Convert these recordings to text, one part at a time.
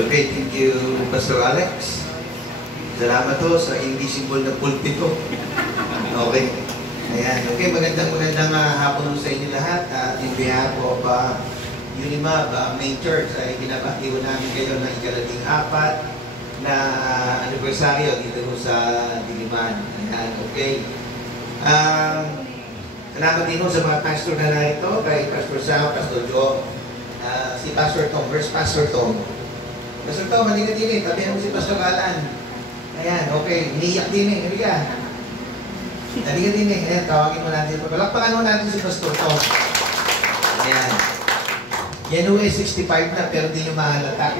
Okay, thank you, Pastor Alex. Salamat po sa invisible na pulpito. Okay. Ayan. Okay, magandang hapon sa inyo lahat. At in behalf of Unimab Main Church, ay binabati ko namin kayo ng ika-14 na anibersaryo dito sa Diliman. Ayan, okay. Salamat din sa mga pastor na narito, kay Pastor Sam, Pastor Joe, si Pastor Tom. Where's Pastor Tom? Pastor Tom, halika din eh. Tabihan mo si Pastor Alan. Ayan, okay. Iniiyak din eh. Halika. Halika din eh. Ayan, tawagin mo natin. Palakpakan mo natin si Pastor Tom. Ayan. Yan ho eh, 65 na, pero di nyo mahalata.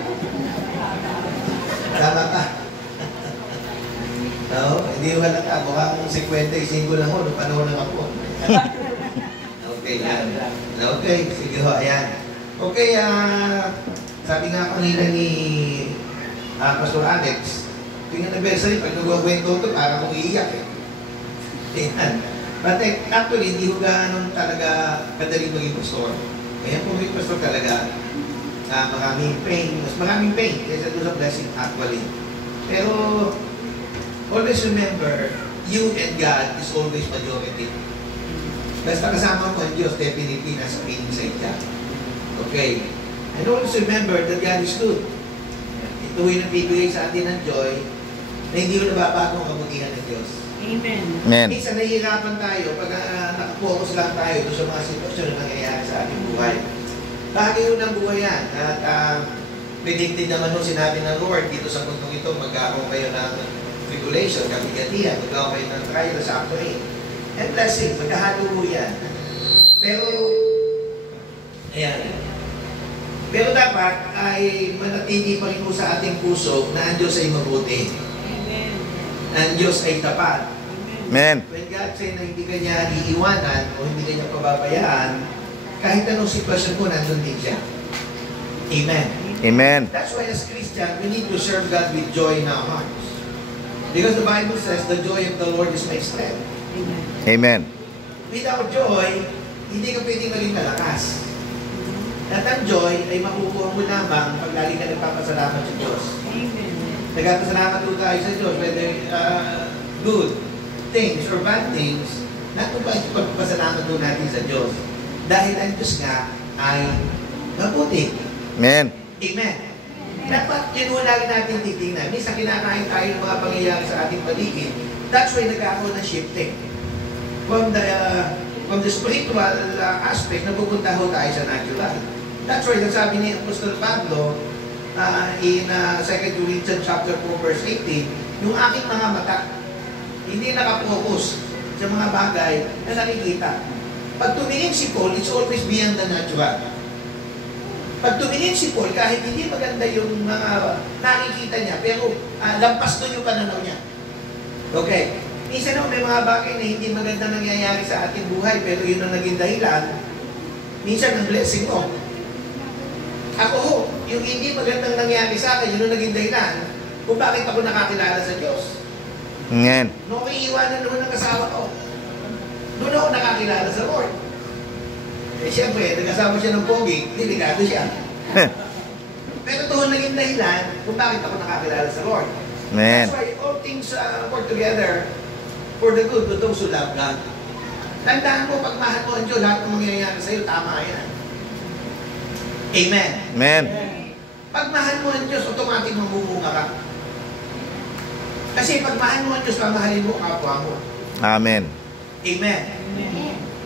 Tama ka. No, hindi nyo halata. Mukhang 50, isinggo lang ho, noong panahon ng ako. Okay, yan. Okay, sige ho, ayan. Okay, sabi nga kanina ni Pastor Alex, tingnan na anniversary, pag nagwakwento ito, parang kung iiyak eh. Ayan. But actually, hindi ko gano'n talaga kadaling maging pastor. Kaya kung maging pastor talaga, maraming pain, mas maraming pain kaysa doon sa blessing actually. Pero, always remember, you and God is always majority. Basta kasama mo ang Diyos, definitely nasa pain side ka. Okay. And always remember that God is good. Ito yung nagbibigay sa atin ng joy na hindi mo nababago ang kabutihan ng Diyos. Amen. Amen. Minsan nahihirapan tayo pag nakapokus lang tayo doon sa mga sitwasyon na nangyayari sa ating buhay. Bakit yun ang buhay yan? At predicted naman nung sinabi ng Lord dito sa mundong ito, magkakaroon kayo ng tribulation, kabigatihan, magkakaroon kayo ng trial sa suffering. And blessing, magkahalo yan. Pero, ayan. Pero dapat ay manatili pa rin po sa ating puso na ang Diyos ay mabuti. Ang Diyos ay tapat. Amen. When God say na hindi ka niya iiwanan o hindi ka niya pababayaan, kahit anong sitwasyon mo, nandun din siya. Amen. Amen. That's why as Christian, we need to serve God with joy in our hearts. Because the Bible says, the joy of the Lord is my strength. Amen. Without joy, hindi ka pwedeng maging malakas. At ang joy ay makukuha mo lamang pag lagi ka nagpapasalamat sa Diyos. Nagpapasalamat po tayo sa Diyos, whether good things or bad things, natupad yung pagpapasalamat po natin sa Diyos. Dahil ang Diyos nga ay mabuti. Amen. Amen. Dapat yun mo lagi natin titingnan. Minsan kinakain tayo ng mga pangyayari sa ating paligid. That's why nagkakaroon ng shifting. From the spiritual aspect, napupunta ho tayo sa natural. That's why nagsabi ni Apostol Pablo in 2 Corinthians chapter 4 verse 18, yung aking mga mata hindi nakapokus sa mga bagay na nakikita. Pag tumingin si Paul, it's always beyond the natural. Pag tumingin si Paul, kahit hindi maganda yung mga nakikita niya, pero lampas doon yung pananaw niya. Okay. Minsan naman may mga bagay na hindi maganda nangyayari sa ating buhay, pero yun ang naging dahilan. Minsan ang blessing mo. Ako ho, yung hindi magandang nangyayari sa akin, yun ang naging dahilan kung bakit ako nakakilala sa Diyos. Amen. Noong iiwanan naman ng kasawa ko, doon ako nakakilala sa Lord. Eh siyempre, nagkasama siya ng pogi, delikado siya. Pero doon naging dahilan kung bakit ako nakakilala sa Lord. Amen. That's why all things work together for the good to those who love God. Tandaan mo, pag mahal mo ang Diyos, lahat ng mangyayari sa iyo, tama yan. Amen. Amen. Pag mahal mo ang Diyos, automatic mamumunga ka. Kasi pag mahal mo ang Diyos, mamahalin mo ang kapwa mo. Amen. Amen.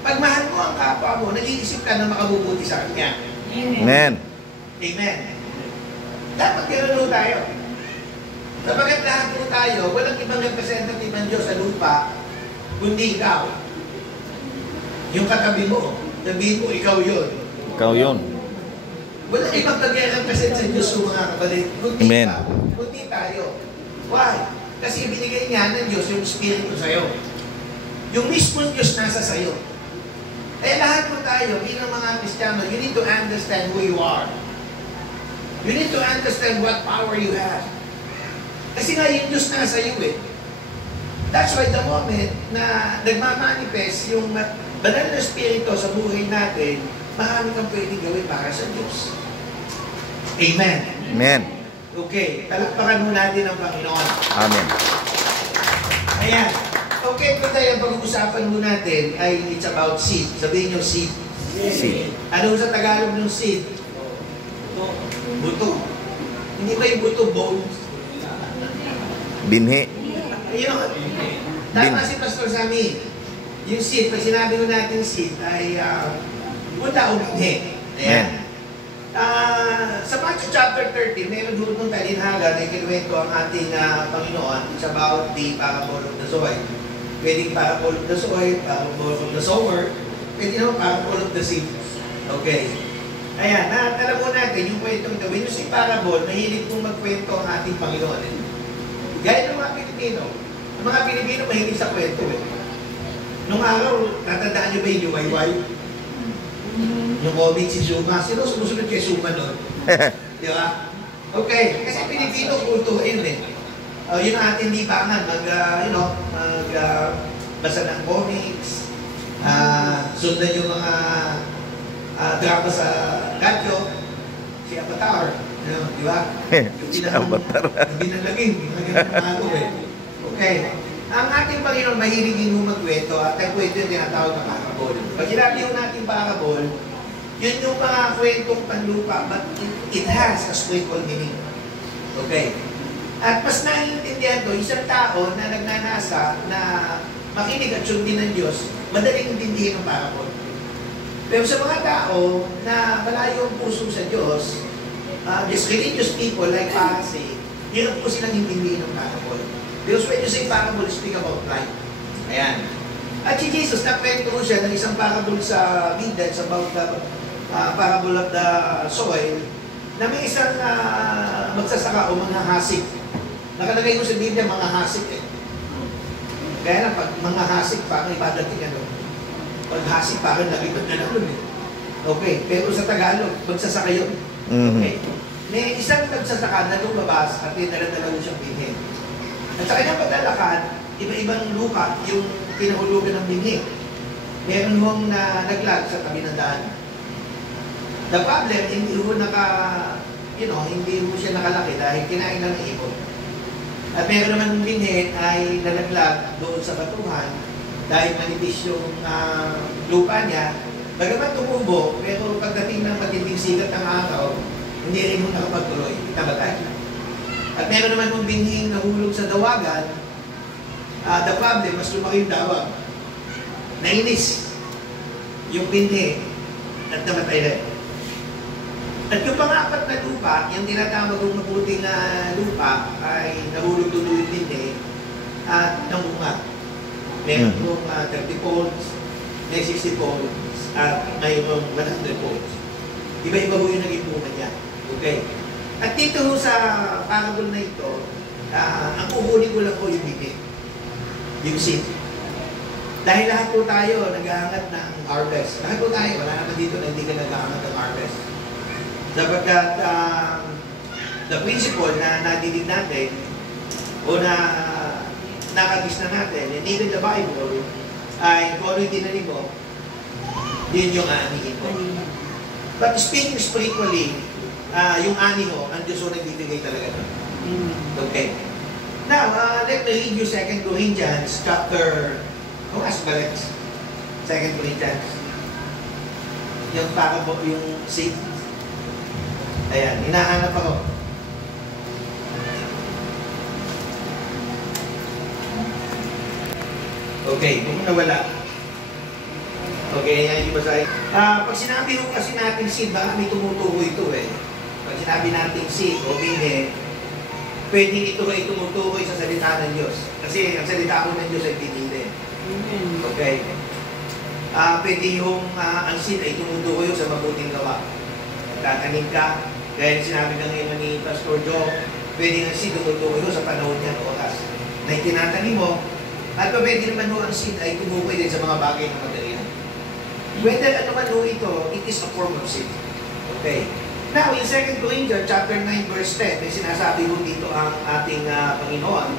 Pag mahal mo ang kapwa mo, nag-iisip ka na makabubuti sa Kanya. Amen. Amen. Dapat gano'n tayo. Sabagat lahat po tayo, walang ibang representative ng Diyos sa lupa, kundi ikaw. Yung katabi mo, sabihin mo, ikaw yun. Ikaw yun. Walang ibang nag-represent sa Diyos yung mga kapatid, kundi Amen. ikaw, kundi tayo. Why? Kasi binigay niya ng Diyos yung Espiritu sa'yo. Yung mismo Diyos nasa sa'yo. Eh lahat po tayo, bilang mga Kristiyano, you need to understand who you are. You need to understand what power you have. Kasi nga yung Diyos nasa iyo eh. That's why the moment na nagmamanifest yung banal na Espiritu sa buhay natin, marami kang pwedeng gawin para sa Diyos. Amen. Amen. Okay, talakpakan mo natin ang Panginoon. Amen. Ayan. Okay, ito tayo, pag-uusapan mo natin ay it's about seed. Sabihin nyo, seed. Seed. Ano sa Tagalog ng seed? Buto. Hindi ba yung buto, bones? Binhi. Ayun. Tama si Pastor Sammy. Yung seed, pag sinabi ko natin seed, ay buta o binhi. Ayan. Sa Matthew chapter 30, meron doon ng talinhaga na ikinuwento ang ating Panginoon. It's about the parable of the sower. Pwedeng parable of the sower, parable of the sower, pwede naman parable of the seed. Okay. Ayan, alam mo natin, yung kwentong ito, when you see parable, mahilig kong magkwento ang ating Panginoon. Gaya ng mga Pilipino. Ang mga Pilipino mahilig sa kwento. Nung araw, tatandaan niyo ba yung Wayway? Yung comic si Zuma. Sino sumusunod kay Zuma nun? Di ba? Okay. Kasi Pilipino kulto, yun eh. Yun ang ating libangan. Basa ng comics, sundan yung mga drama sa radyo, si Avatar. Di ba? Si Avatar. Hindi nalaging. Okay. Ang ating Panginoon mahilig din magkwento at ang kwento yung tinatawag na parable. Pag sinabi yung nating parable, yun yung mga kwentong panlupa, but it has a spiritual meaning. Okay? At mas naiintindihan to, isang tao na nagnanasa na makinig at sundin ng Diyos, madaling intindihin ang parable. Pero sa mga tao na malayo ang puso sa Diyos, these religious people like Pharisee, hirap po silang intindihin ang parable. Because when you say parable, speak about life. Ayan. At si Jesus, nakwento ko siya ng isang parable sa Biblia, it's about the parable of the soil, na may isang magsasaka o mga hasik. Nakalagay ko sa Biblia, mga hasik eh. Kaya lang, pag mga hasik, parang ipadating ano. Pag hasik, parang nalipad na naman eh. Okay, pero sa Tagalog, magsasaka yun. Okay. May isang magsasaka na lumabas at tinala-dala siyang binhi. At sa kanyang paglalakad, iba-ibang lupa yung kinahulugan ng binhi. Meron mong naglag sa tabi ng daan. The problem, hindi ho hindi ho siya nakalaki dahil kinain lang ng ibon. At meron naman ng binhi ay nalaglag doon sa batuhan dahil manipis yung lupa niya. Bagamat tumubo, pero pagdating ng matinding sigat ng araw, hindi rin ho nakapagtuloy, namatay. At meron naman mong binhing nahulog sa dawagan, the problem, mas lumaki yung dawag. Nainis yung binhi at namatay rin. At yung pang-apat na lupa, yung tinatawag ng mabuting lupa, ay nahulog tuloy yung binhi at namunga. Meron pong 30 folds, may 60 folds, at mayroong 100 folds. Iba-iba po yung naging bunga niya. Okay? At dito sa parable na ito, ang uhuli ko lang po yung binhi. Yung seed. Dahil lahat po tayo nag-aangat ng harvest. Lahat po tayo, wala naman dito na hindi ka nag-aangat ng harvest. Sapagkat the principle na nadidig natin o na nakagis na natin, and even the Bible, ay kung ano yung tinanim mo, yun yung anihin mo. But speaking spiritually, yung ani mo, ang Diyos o nagbibigay talaga na. Okay. Now, let me read you 2 Corinthians chapter, balik. 2 Corinthians. Yung parable, yung seed. Ayan, hinahanap ako. Okay, kung nawala. Okay, yan yung basahin. Pag sinabi mo kasi natin seed, baka may tumutuko ito eh. Pag sinabi natin seed o binhi, pwedeng ito ay tumutukoy sa salita ng Diyos. Kasi ang salita mo ng Diyos ay pinili. Okay. Pwede yung ang seed ay tumutukoy sa mabuting gawa. Tatanim ka, gaya sinabi na ngayon ni Pastor Joe, pwede ang seed tumutukoy sa panahon niya ng oras na itinatanim mo, at pwede naman ho ang seed ay tumukoy din sa mga bagay na material. Whether ano man ho ito, it is a form of seed. Okay. Now, in 2 Corinthians chapter 9 verse 10, may sinasabi ho dito ang ating Panginoon.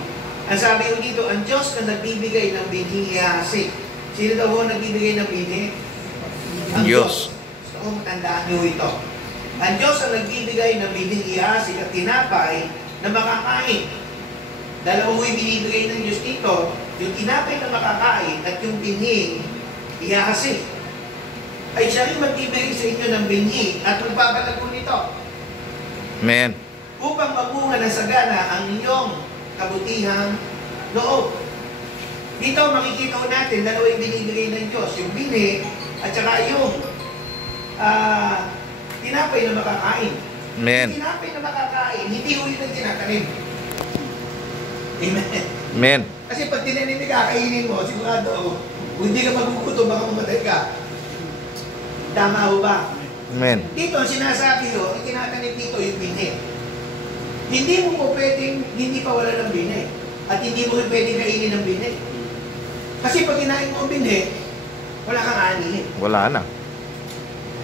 Ang sabi ho dito, ang Diyos na nagbibigay ng binhi ihahasik. Sino daw ho nagbibigay ng binhi? Ang Diyos. So, matandaan nyo ito. Ang Diyos ang nagbibigay ng bining ihasik at tinapay na makakain. Dalawa ho'y binibigay ng Diyos dito, yung tinapay na makakain at yung bining ihasik. Ay siya rin magbibigay sa inyo ng bining at magpapalago nito. Amen. Upang mamunga ng sagana ang inyong kabutihang loob. Dito makikita ko natin, dalawa yung binibigay ng Diyos, yung bini at saka yung tinapay na makakain. Amen. Yung tinapay na makakain, hindi ho yun ang tinatanim. Amen. Amen. Kasi pag tinanim kakainin mo, sigurado ako, kung hindi ka magugutom, baka mamatay ka. Tama ho ba? Amen. Dito, sinasabi ho, itinatanim dito yung bini. Hindi mo po pwedeng hindi pa wala ng bini. At hindi mo rin pwedeng kainin ng bini. Kasi pag kinain mo ang bini, wala kang anihin. Wala na.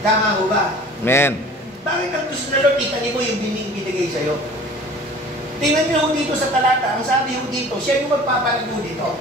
Tama ho ba? Amen. Bakit ang gusto na Lord, itanim mo yung bining binigay sa'yo? Tingnan niyo ho dito sa talata, ang sabi ho dito, siya yung magpapalago dito.